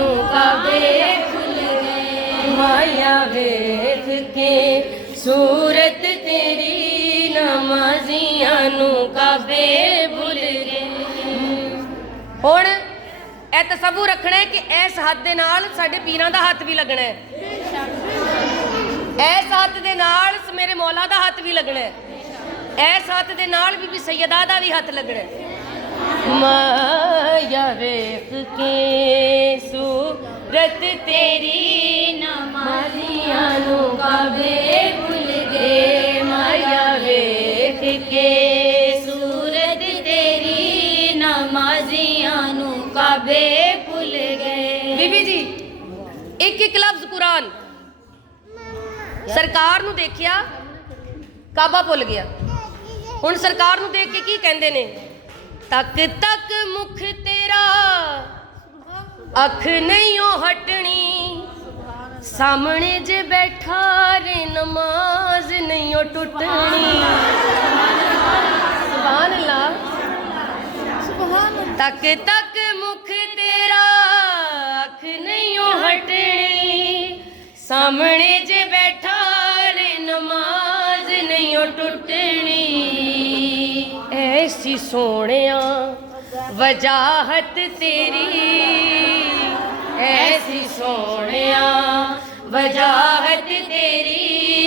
नू काबे भुल गए। माया वेख के सूरत तेरी नमाजियां नू काबे भुल गए। हुण ਇਹ ਤਸੱਵੁਰ ਰੱਖਣਾ ਹੈ ਕਿ ਇਸ ਹੱਥ ਦੇ ਨਾਲ ਸਾਡੇ ਪੀਰਾਂ ਦਾ ਹੱਥ ਵੀ ਲੱਗਣਾ ਹੈ, ਇਸ ਹੱਥ ਦੇ ਨਾਲ ਮੇਰੇ ਮੌਲਾ ਦਾ ਹੱਥ ਵੀ ਲੱਗਣਾ ਹੈ, ਇਸ ਹੱਥ ਦੇ ਨਾਲ ਬੀਬੀ ਸੈਯਦਾ ਦਾ ਵੀ ਹੱਥ ਲੱਗਣਾ ਹੈ। ਮਾਇਆ ਵੇਖ ਕੇ ਸੂਰਤ ਤੇਰੀ ਨਮਾਜ਼ੀਆਂ ਨੂੰ ਕਾਬੇ ਭੁੱਲ ਗਏ। ਮਾਇਆ ਵੇਖ ਕੇ ਸੂਰਤ ਤੇਰੀ ਨਮਾਜ਼ੀਆਂ ਨੂੰ काबे भुल गए। बीबी जी एक एक लफ्ज कुरान सरकार नू देखिया काबा भुल गया। हुण सरकार नू देख के की कहंदे ने, तक तक मुख तेरा अख नहीं ओ हटनी, सामने जे बैठा रे नमाज नहीं ओ टुटनी। सुभान अल्लाह। तक तक मुख तेरा अख नहीं ओ हटनी, सामने जे बैठा रे नमाज नहीं ओ टुटनी। ऐसी सोहणिया वजाहत तेरी, ऐसी सोहणिया वजाहत तेरी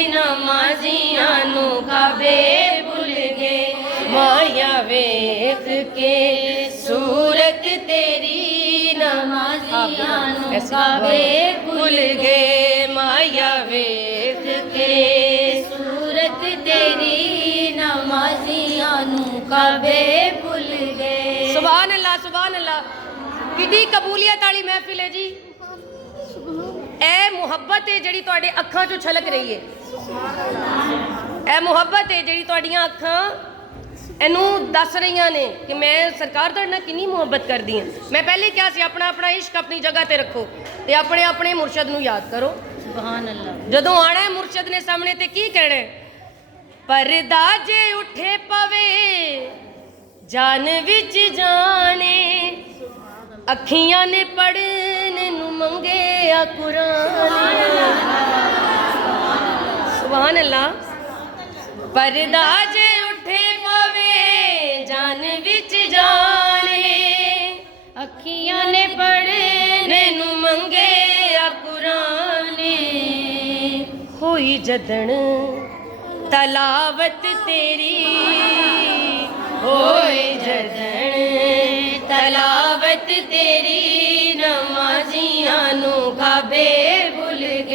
नमाजियां नू काबे भुल गए। माया वेख के सूरत तेरी नमाजियां नू काबे भुल गए। माया वेख के सूरत तेरी नमाजियां नू काबे भुल गए। सुभान अल्लाह, सुभान अल्लाह। कितनी कबूलियत वाली महफिल है जी। ए मुहब्बत है जिहड़ी तुहाडे अखां चों छलक रही है, ए मुहब्बत है जिहड़ी तुहाडीआं अखां इनू दस रही ने कि मैं सरकार तुहाडे नाल कितनी मुहब्बत करदी हां। मैं पहले क्या सी, अपना अपना इश्क अपनी जगह ते रखो ते अपने अपने मुर्शद नू याद करो। सुभान अल्लाह। जदों आना है मुर्शद ने सामने ते की कहना है, परदा जे उठे पवे जान विच जाने, अखियां ने पढ़ने नू मंगे आ कुरान। सुभान अल्लाह। परदा जे उठे पवे जान विच जाने, अखियां ने पढ़ने नू मंगे आ कुरान। होई जदन तलावत तेरी, होई जदन तलावत तेरी नमाजियां नू काबे